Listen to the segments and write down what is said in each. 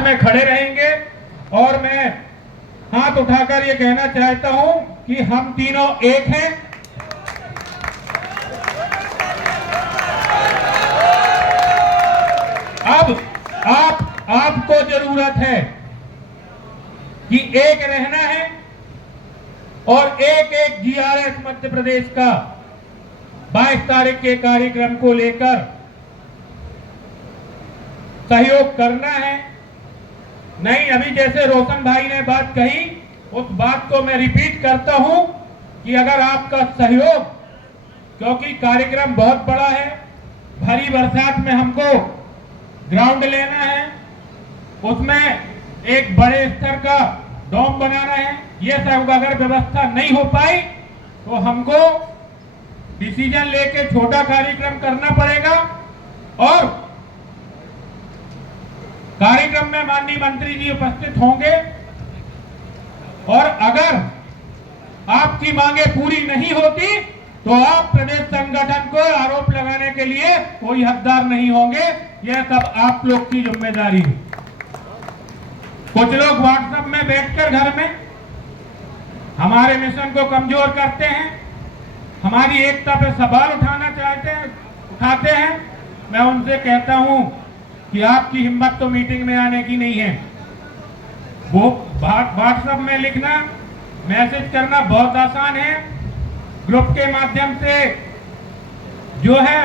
में खड़े रहेंगे। और मैं हाथ उठाकर ये कहना चाहता हूं कि हम तीनों एक हैं। अब आपको जरूरत है कि एक रहना है और एक एक जीआरएस मध्य प्रदेश का 22 तारीख के कार्यक्रम को लेकर सहयोग करना है। नहीं, अभी जैसे रोशन भाई ने बात कही, उस बात को मैं रिपीट करता हूं कि अगर आपका सहयोग, क्योंकि कार्यक्रम बहुत बड़ा है, भारी बरसात में हमको ग्राउंड लेना है, उसमें एक बड़े स्तर का डोम बनाना है, ये सब अगर व्यवस्था नहीं हो पाई तो हमको डिसीजन लेके छोटा कार्यक्रम करना पड़ेगा। और कार्यक्रम में माननीय मंत्री जी उपस्थित होंगे और अगर आपकी मांगे पूरी नहीं होती तो आप प्रदेश संगठन को आरोप लगाने के लिए कोई हकदार नहीं होंगे। यह सब आप लोग की जिम्मेदारी है। कुछ लोग व्हाट्सएप में बैठकर घर में हमारे मिशन को कमजोर करते हैं, हमारी एकता पे सवाल उठाते हैं। मैं उनसे कहता हूं कि आपकी हिम्मत तो मीटिंग में आने की नहीं है। वो व्हाट्सएप में लिखना, मैसेज करना बहुत आसान है, ग्रुप के माध्यम से जो है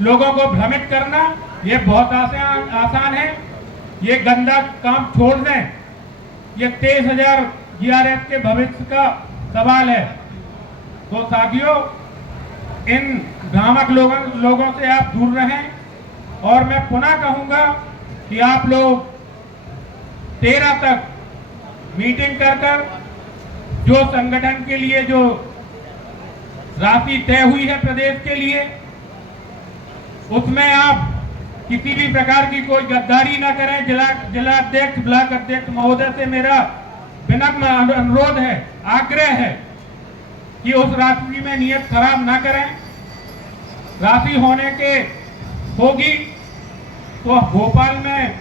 लोगों को भ्रमित करना ये बहुत आसान है। ये गंदा काम छोड़ दें। ये 23,000 जीआरएफ के भविष्य का सवाल है। तो साथियों, इन भ्रामक लोगों से आप दूर रहें। और मैं पुनः कहूंगा कि आप लोग 13 तक मीटिंग कर जो संगठन के लिए जो राशि तय हुई है प्रदेश के लिए, उसमें आप किसी भी प्रकार की कोई गद्दारी ना करें। जिला अध्यक्ष, ब्लॉक अध्यक्ष महोदय से मेरा विनम्र अनुरोध है, आग्रह है कि उस राशि में नियत खराब ना करें। राशि होने के होगी तो भोपाल में,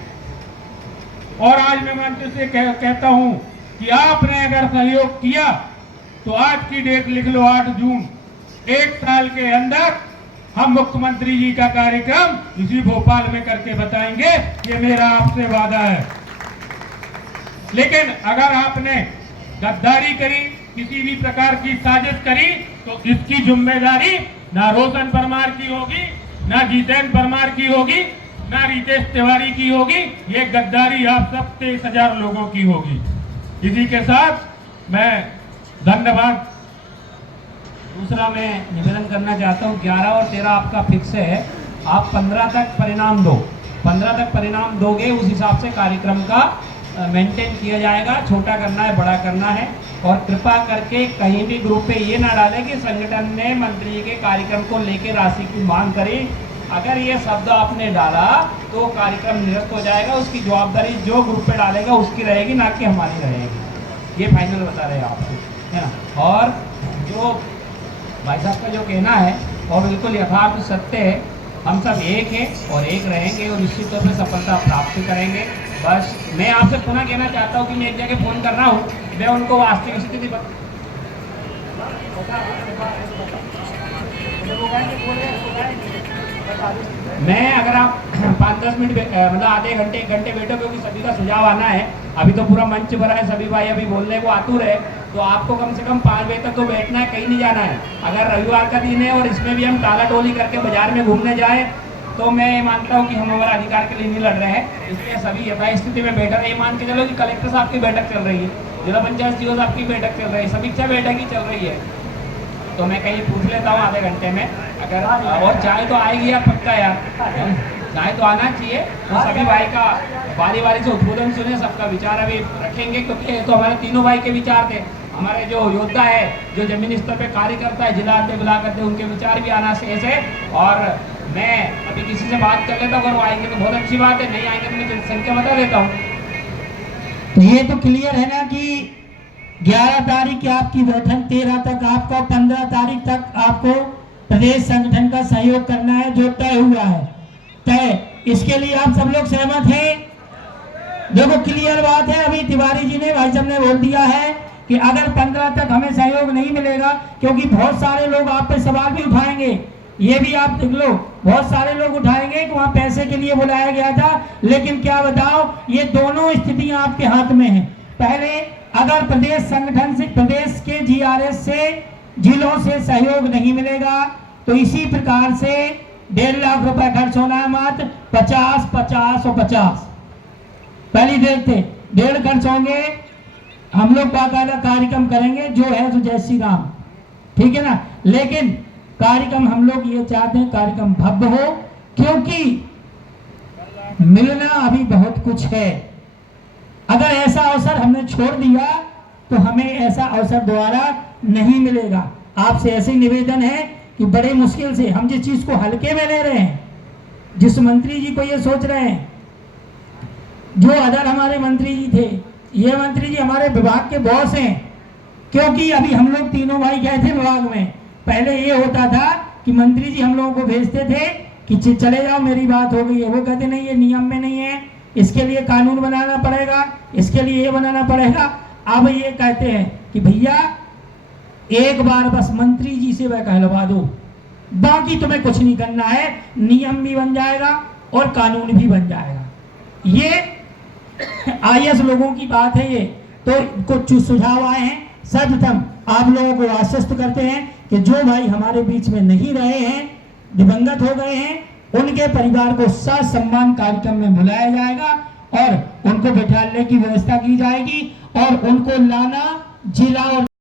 और आज मैं मंच से कहता हूं कि आपने अगर सहयोग किया तो आज की डेट लिख लो, 8 जून, 1 साल के अंदर हम मुख्यमंत्री जी का कार्यक्रम इसी भोपाल में करके बताएंगे। ये मेरा आपसे वादा है। लेकिन अगर आपने गद्दारी करी, किसी भी प्रकार की साजिश करी, तो इसकी जिम्मेदारी ना रोशन परमार की होगी, ना जितेंद्र परमार की होगी, ना रितेश तिवारी की होगी। ये गद्दारी आप सब 23,000 लोगों की होगी। इसी के साथ मैं धन्यवाद। दूसरा मैं निवेदन करना चाहता हूँ, 11 और 13 आपका फिक्स है, आप 15 तक परिणाम दो। 15 तक परिणाम दोगे, उस हिसाब से कार्यक्रम का मेंटेन किया जाएगा। छोटा करना है, बड़ा करना है। और कृपा करके कहीं भी ग्रुप पे ये ना डाले कि संगठन ने मंत्री जी के कार्यक्रम को लेकर राशि की मांग करी। अगर ये शब्द आपने डाला तो कार्यक्रम निरस्त हो जाएगा। उसकी जवाबदारी जो ग्रुप पे डालेगा उसकी रहेगी, ना कि हमारी रहेगी। ये फाइनल बता रहे हैं आपको, है ना। और जो भाई साहब का जो कहना है और बिल्कुल यथार्थ सत्य है, हम सब एक हैं और एक रहेंगे और निश्चित तौर पर सफलता प्राप्त करेंगे। बस मैं आपसे पुनः कहना चाहता हूँ कि मैं एक जगह फ़ोन कर रहा हूँ, मैं उनको वास्तविक स्थिति मैं अगर आप 5-10 मिनट मतलब आधे घंटे 1 घंटे बैठो, क्योंकि सभी का सुझाव आना है। अभी तो पूरा मंच भरा है, सभी भाई अभी बोलने को आतुर है। तो आपको कम से कम 5 बजे तक तो बैठना है, कहीं नहीं जाना है। अगर रविवार का दिन है और इसमें भी हम टाला टोली करके बाजार में घूमने जाए तो मैं मानता हूँ कि हम हमारे अधिकार के लिए नहीं लड़ रहे हैं। इसलिए सभी यथास्थिति में बैठा रहे। ये मान के चलो कि कलेक्टर साहब की बैठक चल रही है, जिला पंचायत सीओ साहब की बैठक चल रही है, समीक्षा बैठक ही चल रही है। तो मैं कहीं पूछ लेता हूँ आधे घंटे में, अगर और चाय तो आएगी यार, पक्का यार, चाय तो आना चाहिए। तो सभी भाई का बारी बारी से उद्बोधन सुने, सबका विचार अभी रखेंगे, क्योंकि तो हमारे तीनों भाई के विचार थे। हमारे जो योद्धा है, जो जमीनी स्तर पे कार्य करता है, जिला अध्यक्ष ब्लॉक अध्यक्ष, उनके विचार भी आना शेष है। और मैं अभी किसी से बात कर लेता हूँ, अगर वो आएंगे तो बहुत अच्छी बात है, नहीं आएंगे तो मैं संख्या बता देता हूँ। ये तो क्लियर है ना कि 11 तारीख की आपकी बैठक, 13 तक आपको, 15 तारीख तक आपको प्रदेश संगठन का सहयोग करना है, जो तय हुआ है। तय, इसके लिए आप सब लोग सहमत हैं? देखो क्लियर बात है, अभी तिवारी जी ने, भाई साहब ने बोल दिया है कि अगर 15 तक हमें सहयोग नहीं मिलेगा, क्योंकि बहुत सारे लोग आप पे सवाल भी उठाएंगे, ये भी आप देख लो, बहुत सारे लोग उठाएंगे कि वहां पैसे के लिए बुलाया गया था, लेकिन क्या बताओ, ये दोनों स्थितियां आपके हाथ में हैं। पहले अगर प्रदेश संगठन से, प्रदेश के जीआरएस से, जिलों से सहयोग नहीं मिलेगा, तो इसी प्रकार से 1.5 लाख रुपए खर्च होना है, मात्र 50, 50 और 50 पहली देखते 1.5 खर्च होंगे। हम लोग बाकायदा कार्यक्रम करेंगे, जो है तो जय श्री राम, ठीक है ना, लेकिन कार्यक्रम हम लोग ये चाहते हैं कार्यक्रम भव्य हो, क्योंकि मिलना अभी बहुत कुछ है। अगर ऐसा अवसर हमने छोड़ दिया तो हमें ऐसा अवसर दोबारा नहीं मिलेगा। आपसे ऐसे निवेदन है कि बड़े मुश्किल से हम जिस चीज को हल्के में ले रहे हैं, जिस मंत्री जी को ये सोच रहे हैं, जो अदर हमारे मंत्री जी थे, ये मंत्री जी हमारे विभाग के बॉस हैं, क्योंकि अभी हम लोग तीनों भाई गए थे विभाग में। पहले ये होता था कि मंत्री जी हम लोगों को भेजते थे कि चले जाओ, मेरी बात हो गई है, वो कहते नहीं, ये नियम में नहीं है, इसके लिए कानून बनाना पड़ेगा, इसके लिए ये बनाना पड़ेगा। अब ये कहते हैं कि भैया एक बार बस मंत्री जी से वह कहलवा दो, बाकी तुम्हें कुछ नहीं करना है, नियम भी बन जाएगा और कानून भी बन जाएगा। ये आईएएस लोगों की बात है। ये तो कुछ सुझाव आए हैं, सर्वप्रथम आप लोगों को आश्वस्त करते हैं कि जो भाई हमारे बीच में नहीं रहे हैं, दिवंगत हो गए हैं, उनके परिवार को ससम्मान कार्यक्रम में बुलाया जाएगा और उनको बैठाने की व्यवस्था की जाएगी और उनको लाना जिला और